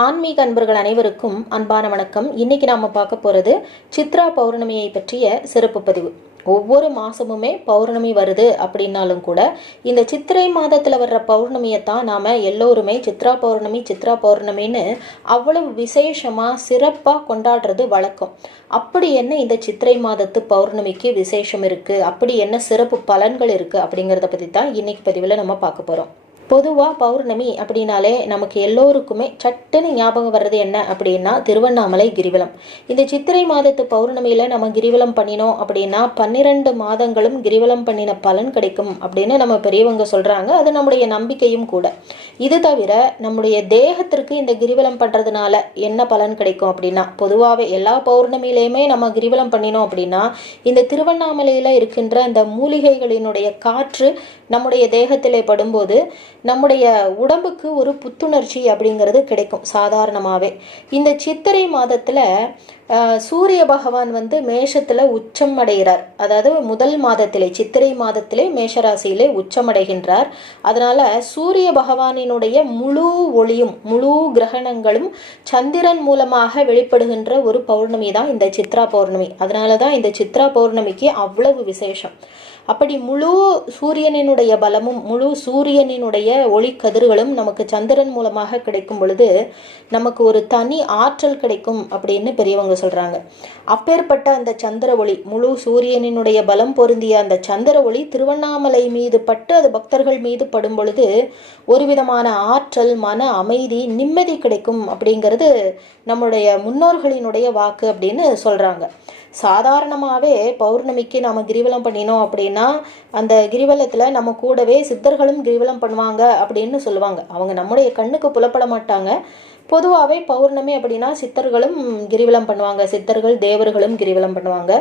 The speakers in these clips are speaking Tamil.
ஆன்மீக அன்பர்கள் அனைவருக்கும் அன்பான வணக்கம். இன்னைக்கு நாம பார்க்க போறது சித்ரா பௌர்ணமியை பற்றிய சிறப்பு பதிவு. ஒவ்வொரு மாசமுமே பௌர்ணமி வருது அப்படின்னாலும் கூட இந்த சித்திரை மாதத்துல வர்ற பௌர்ணமியைத்தான் நாம எல்லோருமே சித்ரா பௌர்ணமின்னு அவ்வளவு விசேஷமா சிறப்பா கொண்டாடுறது வழக்கம். அப்படி என்ன இந்த சித்திரை மாதத்து பௌர்ணமிக்கு விசேஷம் இருக்கு, அப்படி என்ன சிறப்பு பலன்கள் இருக்கு அப்படிங்கிறத பத்தி தான் இன்னைக்கு பதிவுல நம்ம பார்க்க போறோம். பொதுவாக பௌர்ணமி அப்படின்னாலே நமக்கு எல்லோருக்குமே சட்டுன்னு ஞாபகம் வர்றது என்ன அப்படின்னா திருவண்ணாமலை கிரிவலம். இந்த சித்திரை மாதத்து பௌர்ணமியில் நம்ம கிரிவலம் பண்ணினோம் அப்படின்னா 12 மாதங்களும் கிரிவலம் பண்ணின பலன் கிடைக்கும் அப்படின்னு நம்ம பெரியவங்க சொல்கிறாங்க. அது நம்முடைய நம்பிக்கையும் கூட. இது தவிர நம்முடைய தேகத்திற்கு இந்த கிரிவலம் பண்ணுறதுனால என்ன பலன் கிடைக்கும் அப்படின்னா, பொதுவாகவே எல்லா பௌர்ணமியிலையுமே நம்ம கிரிவலம் பண்ணினோம் அப்படின்னா இந்த திருவண்ணாமலையில் இருக்கின்ற அந்த மூலிகைகளினுடைய காற்று நம்முடைய தேகத்திலே படும்போது நம்முடைய உடம்புக்கு ஒரு புத்துணர்ச்சி அப்படிங்கிறது கிடைக்கும் சாதாரணமாகவே. இந்த சித்திரை மாதத்தில் சூரிய பகவான் மேஷத்தில் உச்சம் அடைகிறார். அதாவது முதல் மாதத்திலே சித்திரை மாதத்திலே மேஷராசியிலே உச்சமடைகின்றார். அதனால் சூரிய பகவானினுடைய முழு ஒளியும் முழு கிரகணங்களும் சந்திரன் மூலமாக வெளிப்படுகின்ற ஒரு பௌர்ணமி தான் இந்த சித்ரா பௌர்ணமி. அதனால தான் இந்த சித்ரா பௌர்ணமிக்கு அவ்வளவு விசேஷம். அப்படி முழு சூரியனினுடைய பலமும் முழு சூரியனினுடைய ஒளி கதிர்களும் நமக்கு சந்திரன் மூலமாக கிடைக்கும் பொழுது நமக்கு ஒரு தனி ஆற்றல் கிடைக்கும் அப்படின்னு பெரியவங்க சொல்றாங்க. அப்பேற்பட்ட அந்த சந்திர ஒளி, முழு சூரியனினுடைய பலம் பொருந்திய அந்த சந்திர ஒளி திருவண்ணாமலை மீது பட்டு அது பக்தர்கள் மீது படும் பொழுது ஒரு விதமான ஆற்றல், மன அமைதி, நிம்மதி கிடைக்கும் அப்படிங்கிறது நம்முடைய முன்னோர்களினுடைய வாக்கு அப்படின்னு சொல்றாங்க. சாதாரணமாகவே பௌர்ணமிக்கு நம்ம கிரிவலம் பண்ணினோம் அப்படின்னா அந்த கிரிவலத்தில் நம்ம கூடவே சித்தர்களும் கிரிவலம் பண்ணுவாங்க அப்படின்னு சொல்லுவாங்க. அவங்க நம்முடைய கண்ணுக்கு புலப்பட மாட்டாங்க. பொதுவாகவே பௌர்ணமி அப்படின்னா சித்தர்களும் கிரிவலம் பண்ணுவாங்க, சித்தர்கள் தேவர்களும் கிரிவலம் பண்ணுவாங்க.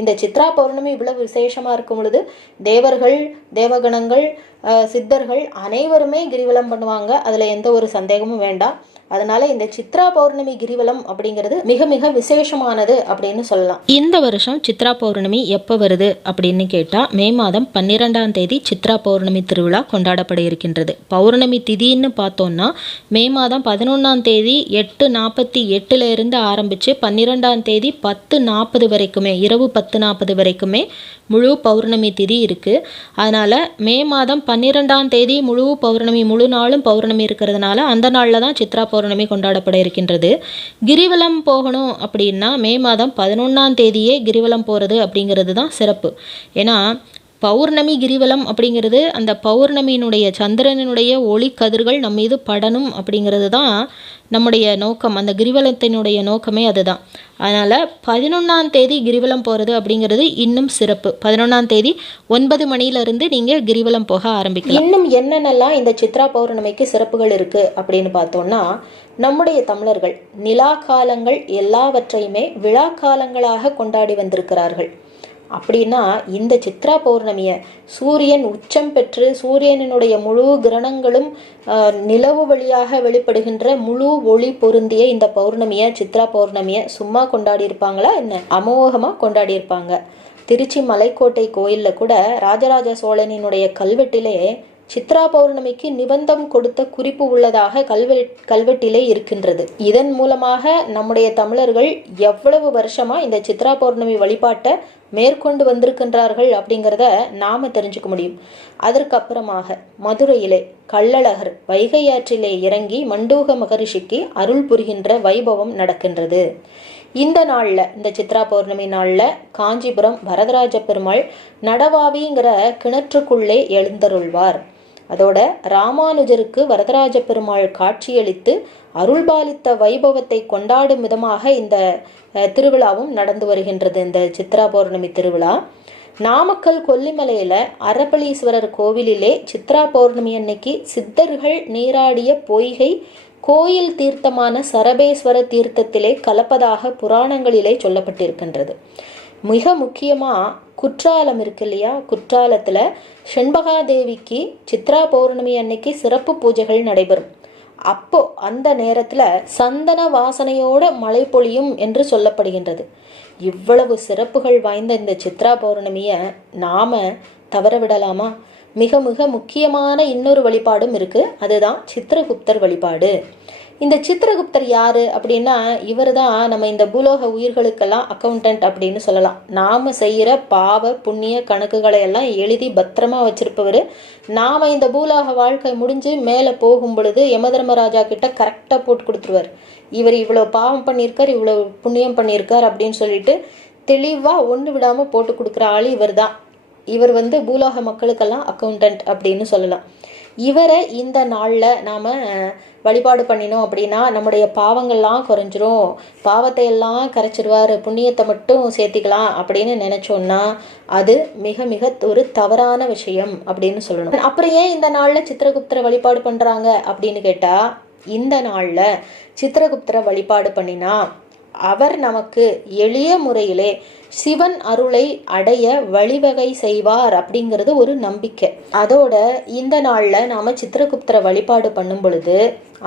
இந்த சித்ரா பௌர்ணமி இவ்வளவு விசேஷமாக இருக்கும் பொழுது தேவர்கள், தேவகணங்கள், சித்தர்கள் அனைவருமே கிரிவலம் பண்ணுவாங்க. அதில் எந்த ஒரு சந்தேகமும் வேண்டாம். அதனால இந்த சித்ரா பௌர்ணமி கிரிவலம் அப்படிங்கிறது மிக மிக விசேஷமானது அப்படின்னு சொல்லலாம். இந்த வருஷம் சித்ரா பௌர்ணமி எப்போ வருது அப்படின்னு கேட்டால் மே மாதம் 12ஆம் தேதி சித்ரா பௌர்ணமி திருவிழா கொண்டாடப்பட இருக்கின்றது. பௌர்ணமி திதின்னு பார்த்தோம்னா மே மாதம் 11ஆம் தேதி 8:48 இருந்து ஆரம்பித்து 12ஆம் தேதி 10:40 வரைக்குமே, இரவு 10:40 வரைக்குமே முழு பௌர்ணமி திதி இருக்குது. அதனால் மே மாதம் 12ஆம் தேதி முழு பௌர்ணமி, முழு நாளும் பௌர்ணமி இருக்கிறதுனால அந்த நாளில் தான் சித்ரா பௌர்ணமி கொண்டாடப்பட இருக்கின்றது. கிரிவலம் போகணும் அப்படின்னா மே மாதம் 11ஆம் தேதியே கிரிவலம் போகிறது அப்படிங்கிறது தான் சிறப்பு. ஏன்னா பௌர்ணமி கிரிவலம் அப்படிங்கிறது அந்த பௌர்ணமியினுடைய சந்திரனுடைய ஒளி கதிர்கள் நம்ம மீது படணும் அப்படிங்கிறது தான் நம்முடைய நோக்கம். அந்த கிரிவலத்தினுடைய நோக்கமே அதுதான். அதனால் 11ஆம் தேதி கிரிவலம் போகிறது அப்படிங்கிறது இன்னும் சிறப்பு. 11ஆம் தேதி 9 மணியிலிருந்து நீங்கள் கிரிவலம் போக ஆரம்பிக்கலாம். இன்னும் என்னென்னலாம் இந்த சித்ரா பௌர்ணமிக்கு சிறப்புகள் இருக்குது அப்படின்னு பார்த்தோம்னா, நம்முடைய தமிழர்கள் நிலா காலங்கள் எல்லாவற்றையுமே விழா காலங்களாக கொண்டாடி வந்திருக்கிறார்கள். அப்படின்னா இந்த சித்ரா பௌர்ணமியை சூரியன் உச்சம் பெற்று சூரியனினுடைய முழு கிரணங்களும் நிலவு வழியாக வெளிப்படுகின்ற முழு ஒளி பொருந்திய இந்த பௌர்ணமியை, சித்ரா பௌர்ணமியை சும்மா கொண்டாடி இருப்பாங்களா என்ன? அமோகமாக கொண்டாடி இருப்பாங்க. திருச்சி மலைக்கோட்டை கோயிலில் கூட ராஜராஜ சோழனினுடைய கல்வெட்டிலே சித்ரா பௌர்ணமிக்கு நிபந்தம் கொடுத்த குறிப்பு உள்ளதாக கல்வெட்டிலே இருக்கின்றது. இதன் மூலமாக நம்முடைய தமிழர்கள் எவ்வளவு வருஷமா இந்த சித்ரா பௌர்ணமி வழிபாட்டை மேற்கொண்டு வந்திருக்கின்றார்கள் அப்படிங்கிறத நாம தெரிஞ்சுக்க முடியும். அதற்கப்புறமாக மதுரையிலே கள்ளழகர் வைகை ஆற்றிலே இறங்கி மண்டூக மகரிஷிக்கு அருள் புரிகின்ற வைபவம் நடக்கின்றது. இந்த நாளில், இந்த சித்ரா பௌர்ணமி நாளில் காஞ்சிபுரம் வரதராஜ பெருமாள் நடவாவிங்கிற கிணற்றுக்குள்ளே எழுந்தருள்வார். அதோட ராமானுஜருக்கு வரதராஜ பெருமாள் காட்சியளித்து அருள்பாலித்த வைபவத்தை கொண்டாடும் விதமாக இந்த திருவிழாவும் நடந்து வருகின்றது. இந்த சித்ரா பௌர்ணமி திருவிழா நாமக்கல் கொல்லிமலையில் அரபலீஸ்வரர் கோவிலிலே சித்ரா பௌர்ணமி அன்னைக்கு சித்தர்கள் நீராடிய பொய்கை கோயில் தீர்த்தமான சரபேஸ்வர தீர்த்தத்திலே கலப்பதாக புராணங்களிலே சொல்லப்பட்டிருக்கின்றது. மிக முக்கியமாக குற்றாலம் இருக்கு இல்லையா, குற்றாலத்தில் செண்பகாதேவிக்கு சித்ரா பௌர்ணமி அன்னைக்கு சிறப்பு பூஜைகள் நடைபெறும். அப்போ அந்த நேரத்தில் சந்தன வாசனையோட மழை பொழியும் என்று சொல்லப்படுகின்றது. இவ்வளவு சிறப்புகள் வாய்ந்த இந்த சித்ரா பௌர்ணமியை நாம தவற விடலாமா? மிக மிக முக்கியமான இன்னொரு வழிபாடும் இருக்குது, அதுதான் சித்திரகுப்தர் வழிபாடு. இந்த சித்திரகுப்தர் யார் அப்படின்னா, இவர் தான் நம்ம இந்த பூலோக உயிர்களுக்கெல்லாம் அக்கௌண்டன்ட் அப்படின்னு சொல்லலாம். நாம் செய்கிற பாவ புண்ணிய கணக்குகளை எல்லாம் எழுதி பத்திரமா வச்சிருப்பவர். நாம் இந்த பூலோக வாழ்க்கை முடிஞ்சு மேலே போகும் பொழுது யமதர்மராஜா கிட்ட கரெக்டாக போட்டு கொடுத்துருவார். இவர் இவ்வளோ பாவம் பண்ணியிருக்கார், இவ்வளோ புண்ணியம் பண்ணியிருக்கார் அப்படின்னு சொல்லிட்டு தெளிவாக ஒன்று விடாமல் போட்டு கொடுக்குற ஆள் இவர் தான். இவர் பூலோக மக்களுக்கெல்லாம் அக்கௌண்டன்ட் அப்படின்னு சொல்லலாம். இவரை இந்த நாளில் நாம் வழிபாடு பண்ணினோம் அப்படின்னா நம்முடைய பாவங்கள்லாம் குறைஞ்சிரும், பாவத்தை எல்லாம் கரைச்சிடுவார், புண்ணியத்தை மட்டும் சேர்த்திக்கலாம் அப்படின்னு நினச்சோன்னா அது மிக மிக ஒரு தவறான விஷயம் அப்படின்னு சொல்லணும். அப்புறம் ஏன் இந்த நாளில் சித்திரகுப்தரை வழிபாடு பண்ணுறாங்க அப்படின்னு கேட்டால், இந்த நாளில் சித்திரகுப்தரை வழிபாடு பண்ணினா அவர் நமக்கு எளிய முறையிலே சிவன் அருளை அடைய வழிவகை செய்வார் அப்படிங்கிறது ஒரு நம்பிக்கை. அதோட இந்த நாளில் நாம் சித்திரகுப்தரை வழிபாடு பண்ணும் பொழுது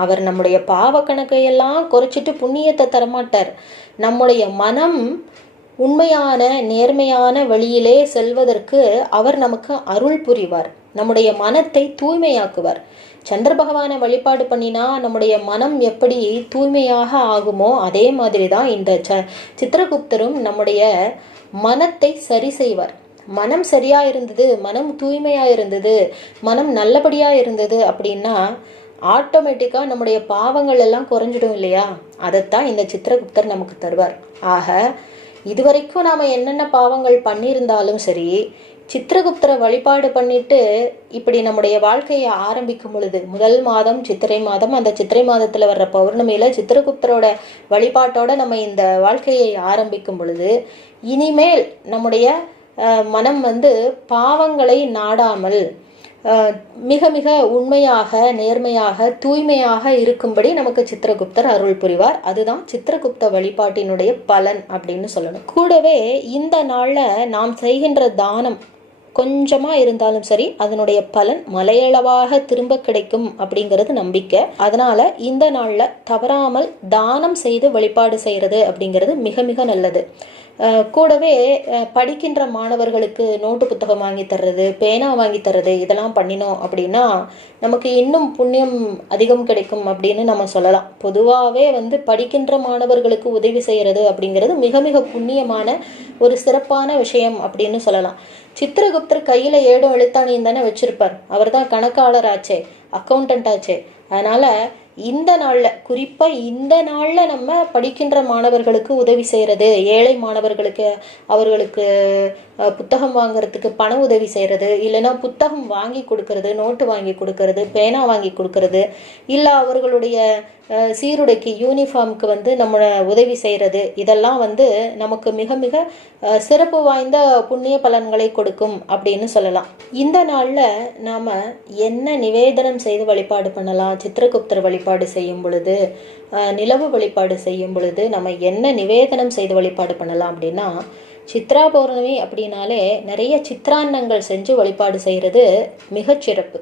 அவர் நம்முடைய பாவ கணக்கையெல்லாம் குறைச்சிட்டு புண்ணியத்தை தரமாட்டார். நம்முடைய மனம் உண்மையான நேர்மையான வழியிலே செல்வதற்கு அவர் நமக்கு அருள் புரிவார், நம்முடைய மனத்தை தூய்மையாக்குவார். சந்திர பகவானை வழிபாடு பண்ணினா நம்முடைய மனம் எப்படி தூய்மையாக ஆகுமோ அதே மாதிரி தான் இந்த சித்திரகுப்தரும் நம்முடைய மனத்தை சரி செய்வார். மனம் சரியாக இருந்தது, மனம் தூய்மையாக இருந்தது, மனம் நல்லபடியாக இருந்தது அப்படின்னா ஆட்டோமேட்டிக்காக நம்முடைய பாவங்கள் எல்லாம் குறைஞ்சிடும் இல்லையா? அதைத்தான் இந்த சித்திரகுப்தர் நமக்கு தருவார். ஆக இதுவரைக்கும் நாம் என்னென்ன பாவங்கள் பண்ணியிருந்தாலும் சரி, சித்திரகுப்தரை வழிபாடு பண்ணிட்டு இப்படி நம்முடைய வாழ்க்கையை ஆரம்பிக்கும் பொழுது, முதல் மாதம் சித்திரை மாதம், அந்த சித்திரை மாதத்தில் வர்ற பௌர்ணமியில் சித்திரகுப்தரோட வழிபாட்டோட நம்ம இந்த வாழ்க்கையை ஆரம்பிக்கும் பொழுது இனிமேல் நம்முடைய மனம் பாவங்களை நாடாமல் மிக மிக உண்மையாக நேர்மையாக தூய்மையாக இருக்கும்படி நமக்கு சித்திரகுப்தர் அருள் புரிவார். அதுதான் சித்திரகுப்த வழிபாட்டினுடைய பலன் அப்படின்னு சொல்லணும். கூடவே இந்த நாளில் நாம் செய்கின்ற தானம் கொஞ்சமாக இருந்தாலும் சரி அதனுடைய பலன் மலையளவாக திரும்ப கிடைக்கும் அப்படிங்கிறது நம்பிக்கை. அதனால் இந்த நாளில் தவறாமல் தானம் செய்து வழிபாடு செய்கிறது அப்படிங்கிறது மிக மிக நல்லது. கூடவே படிக்கின்ற மாணவர்களுக்கு நோட்டு புத்தகம் வாங்கி தர்றது, பேனா வாங்கி தர்றது, இதெல்லாம் பண்ணினோம் அப்படின்னா நமக்கு இன்னும் புண்ணியம் அதிகம் கிடைக்கும் அப்படின்னு நம்ம சொல்லலாம். பொதுவாகவே படிக்கின்ற மாணவர்களுக்கு உதவி செய்கிறது அப்படிங்கிறது மிக மிக புண்ணியமான ஒரு சிறப்பான விஷயம் அப்படின்னு சொல்லலாம். சித்திரகுப்தர் கையில் ஏடும் எழுத்தாணியும் தானே வச்சிருப்பார். அவர் தான் கணக்காளர் ஆச்சே, அக்கௌண்டன்ட் ஆச்சே. அதனால் இந்த நாளில், குறிப்பாக இந்த நாளில் நம்ம படிக்கின்ற மாணவர்களுக்கு உதவி செய்கிறது, ஏழை மாணவர்களுக்கு அவர்களுக்கு புத்தகம் வாங்கிறதுக்கு பண உதவி செய்கிறது, இல்லைன்னா புத்தகம் வாங்கி கொடுக்கறது, நோட்டு வாங்கி கொடுக்கறது, பேனா வாங்கி கொடுக்கறது, இல்லை அவர்களுடைய சீருடைக்கு யூனிஃபார்முக்கு நம்ம உதவி செய்கிறது, இதெல்லாம் நமக்கு மிக மிக சிறப்பு வாய்ந்த புண்ணிய பலன்களை கொடுக்கும் அப்படின்னு சொல்லலாம். இந்த நாளில் நாம் என்ன நிவேதனம் செய்து வழிபாடு பண்ணலாம்? சித்திரகுப்தர் வழிபாடு செய்யும் பொழுது, நிலவு வழிபாடு செய்யும் பொழுது நம்ம என்ன நிவேதனம் செய்து வழிபாடு பண்ணலாம் அப்படின்னா, சித்ரா பௌர்ணமி அப்படின்னாலே நிறைய சித்ரான்னங்கள் செஞ்சு வழிபாடு செய்கிறது மிகச்சிறப்பு.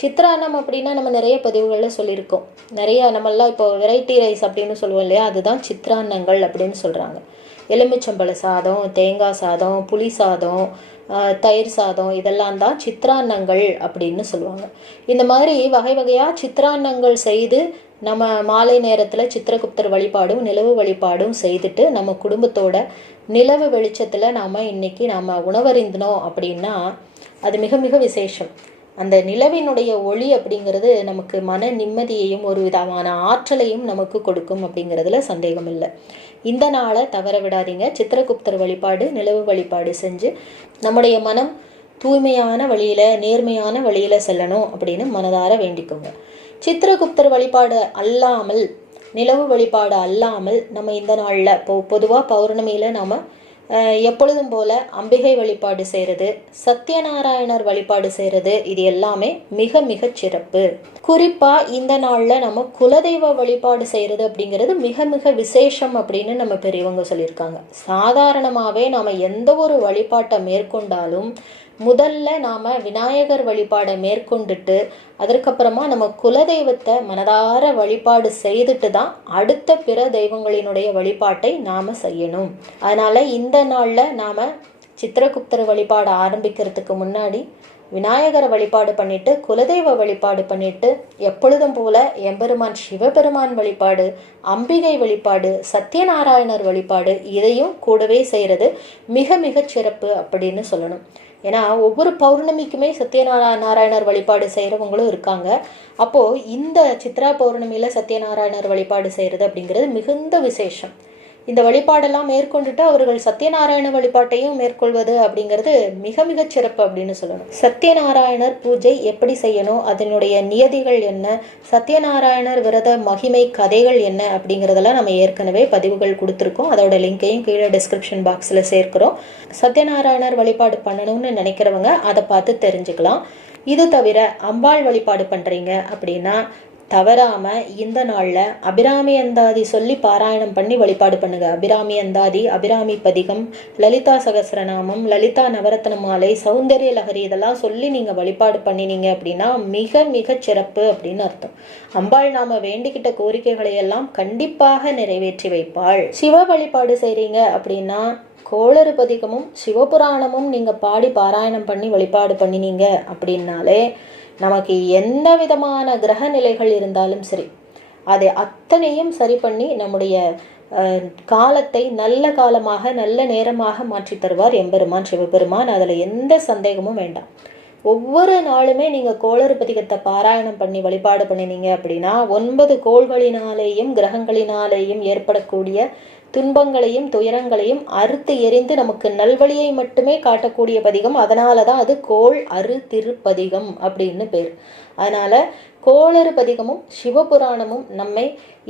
சித்ரான்னம் அப்படின்னா நம்ம நிறைய பதிவுகளில் சொல்லியிருக்கோம். நிறையா நம்மெல்லாம் இப்போ வெரைட்டி ரைஸ் அப்படின்னு சொல்லுவோம் இல்லையா, அதுதான் சித்ரான்னங்கள் அப்படின்னு சொல்கிறாங்க. எலுமிச்சம்பழ சாதம், தேங்காய் சாதம், புளி சாதம், தயிர் சாதம், இதெல்லாம் தான் சித்ரான்னங்கள் அப்படின்னு சொல்லுவாங்க. இந்த மாதிரி வகை வகையாக சித்ரான்னங்கள் செய்து நம்ம மாலை நேரத்தில் சித்திரகுப்தர் வழிபாடும் நிலவு வழிபாடும் செய்துட்டு நம்ம குடும்பத்தோட நிலவு வெளிச்சத்தில் நாம் இன்றைக்கி நாம் உணவருந்தினோம் அப்படின்னா அது மிக மிக விசேஷம். அந்த நிலவினுடைய ஒளி அப்படிங்கிறது நமக்கு மன நிம்மதியையும் ஒரு விதமான ஆற்றலையும் நமக்கு கொடுக்கும் அப்படிங்கிறதுல சந்தேகம் இல்லை. இந்த நாளை தவற விடாதீங்க. சித்திரகுப்தர் வழிபாடு நிலவு வழிபாடு செஞ்சு நம்முடைய மனம் தூய்மையான வழியில் நேர்மையான வழியில் செல்லணும் அப்படின்னு மனதார வேண்டிக்கோங்க. சித்திரகுப்தர் வழிபாடு அல்லாமல், நிலவு வழிபாடு அல்லாமல் நம்ம இந்த நாளில் பொதுவாக பௌர்ணமியில் நாம் எப்பொழுதும் போல அம்பிகை வழிபாடு செய்கிறது, சத்யநாராயணர் வழிபாடு செய்கிறது, இது எல்லாமே மிக மிக சிறப்பு. குறிப்பாக இந்த நாளில் நம்ம குலதெய்வ வழிபாடு செய்கிறது அப்படிங்கிறது மிக மிக விசேஷம் அப்படின்னு நம்ம பெரியவங்க சொல்லியிருக்காங்க. சாதாரணமாகவே நாம் எந்த ஒரு வழிபாட்டை மேற்கொண்டாலும் முதல்ல நாம் விநாயகர் வழிபாடை மேற்கொண்டுட்டு அதற்கப்புறமா நம்ம குலதெய்வத்தை மனதார வழிபாடு செய்துட்டு தான் அடுத்த பிற தெய்வங்களினுடைய வழிபாட்டை நாம் செய்யணும். அதனால் இந்த நாளில் நாம் சித்திரகுப்தர் வழிபாடு ஆரம்பிக்கிறதுக்கு முன்னாடி விநாயகரை வழிபாடு பண்ணிட்டு குலதெய்வ வழிபாடு பண்ணிட்டு எப்பொழுதும் போல எம்பெருமான் சிவபெருமான் வழிபாடு, அம்பிகை வழிபாடு, சத்யநாராயணர் வழிபாடு இதையும் கூடவே செய்கிறது மிக மிக சிறப்பு அப்படின்னு சொல்லணும். ஏன்னா ஒவ்வொரு பௌர்ணமிக்குமே சத்யநாராயணர் வழிபாடு செய்கிறவங்களும் இருக்காங்க. அப்போது இந்த சித்ரா பௌர்ணமியில் சத்யநாராயணர் வழிபாடு செய்கிறது அப்படிங்கிறது மிகுந்த விசேஷம். இந்த வழிபாடெல்லாம் மேற்கொண்டுட்டு அவர்கள் சத்யநாராயண வழிபாட்டையும் மேற்கொள்வது அப்படிங்கிறது மிக மிக சிறப்பு அப்படின்னு சொல்லணும். சத்யநாராயணர் பூஜை எப்படி செய்யணும், அதனுடைய நியதிகள் என்ன, சத்யநாராயணர் விரத மகிமை கதைகள் என்ன அப்படிங்கிறதெல்லாம் நம்ம ஏற்கனவே பதிவுகள் கொடுத்துருக்கோம். அதோட லிங்கையும் கீழே டிஸ்கிரிப்ஷன் பாக்ஸில் சேர்க்கிறோம். சத்யநாராயணர் வழிபாடு பண்ணணும்னு நினைக்கிறவங்க அதை பார்த்து தெரிஞ்சுக்கலாம். இது தவிர அம்பாள் வழிபாடு பண்ணுறீங்க அப்படின்னா தவறாமல் இந்த நாளில் அபிராமி அந்தாதி சொல்லி பாராயணம் பண்ணி வழிபாடு பண்ணுங்க. அபிராமி அந்தாதி, அபிராமி பதிகம், லலிதா சகஸ்ரநாமம், லலிதா நவரத்ன மாலை, சௌந்தரிய லஹரி இதெல்லாம் சொல்லி நீங்கள் வழிபாடு பண்ணினீங்க அப்படின்னா மிக மிக சிறப்பு அப்படின்னு அர்த்தம். அம்பாள் நாம வேண்டிக்கிட்ட கோரிக்கைகளை எல்லாம் கண்டிப்பாக நிறைவேற்றி வைப்பாள். சிவ வழிபாடு செய்கிறீங்க அப்படின்னா கோளறு பதிகமும் சிவபுராணமும் நீங்கள் பாடி பாராயணம் பண்ணி வழிபாடு பண்ணினீங்க அப்படின்னாலே நமக்கு எந்த விதமான கிரக நிலைகள் இருந்தாலும் சரி அதை அத்தனையும் சரி பண்ணி நம்முடைய காலத்தை நல்ல காலமாக நல்ல நேரமாக மாற்றி தருவார் எம்பெருமான் சிவபெருமான். அதில் எந்த சந்தேகமும் வேண்டாம். ஒவ்வொரு நாளுமே நீங்கள் கோளறு பதிகத்தை பாராயணம் பண்ணி வழிபாடு பண்ணினீங்க அப்படின்னா 9 கோள்களினாலேயும் கிரகங்களினாலேயும் ஏற்படக்கூடிய துன்பங்களையும் துயரங்களையும் அறுத்து எரிந்து நமக்கு நல்வழியை மட்டுமே காட்டக்கூடிய பதிகம். அதனால தான் அது கோள் அறு திருப்பதிகம் அப்படின்னு பேர். அதனால கோளறு பதிகமும் சிவபுராணமும் நம்மை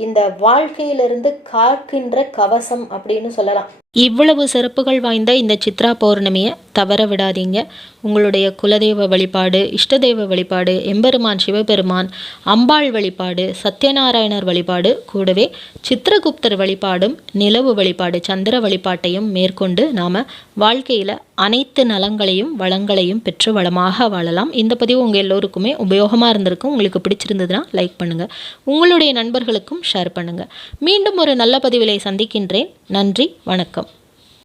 இந்த வாழ்க்கையிலிருந்து காக்கின்ற கவசம் அப்படின்னு சொல்லலாம். இவ்வளவு சிறப்புகள் வாய்ந்த இந்த சித்ரா பௌர்ணமியை தவற விடாதீங்க. உங்களுடைய குலதெய்வ வழிபாடு, இஷ்டதெய்வ வழிபாடு, எம்பெருமான் சிவபெருமான், அம்பாள் வழிபாடு, சத்யநாராயணர் வழிபாடு, கூடவே சித்திரகுப்தர் வழிபாடும் நிலவு வழிபாடு சந்திர வழிபாட்டையும் மேற்கொண்டு நாம் வாழ்க்கையில் அனைத்து நலங்களையும் வளங்களையும் பெற்று வளமாக வாழலாம். இந்த பதிவு உங்கள் எல்லோருக்குமே உபயோகமாக இருந்திருக்கும். உங்களுக்கு பிடிச்சிருந்ததுன்னா லைக் பண்ணுங்கள், உங்களுடைய நண்பர்களுக்கும் ஷேர் பண்ணுங்கள். மீண்டும் ஒரு நல்ல பதிவிலை சந்திக்கின்றேன். நன்றி, வணக்கம்.